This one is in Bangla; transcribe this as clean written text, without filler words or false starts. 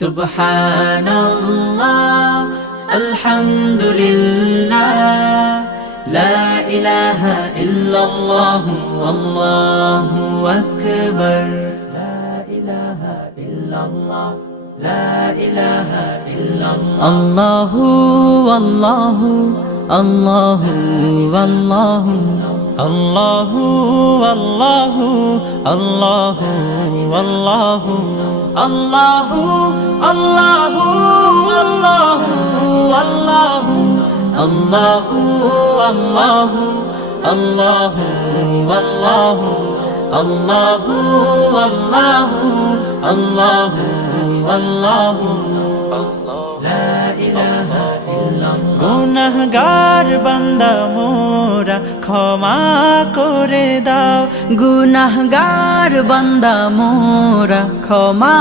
সুবহানাল্লাহ আলহামদুলিল্লাহ লা ইলাহা ইল্লাল্লাহ আল্লাহু আকবার লা ইলাহা ইল্লাল্লাহ লা ইলাহা ইল্লাল্লাহ আল্লাহু আল্লাহু আল্লাহু আল্লাহু আল্লাহু আল্লাহু আল্লাহু আল্লাহু আল্লাহু আল্লাহু আল্লাহু আল্লাহু আল্লাহু আল্লাহু আল্লাহু আল্লাহু আল্লাহু আল্লাহু আল্লাহু লা ইলাহা ইল্লাল্লাহ গুনাহগার বান্দা মোরা ক্ষমা করে দাও গুনাহগার বান্দা মোরা ক্ষমা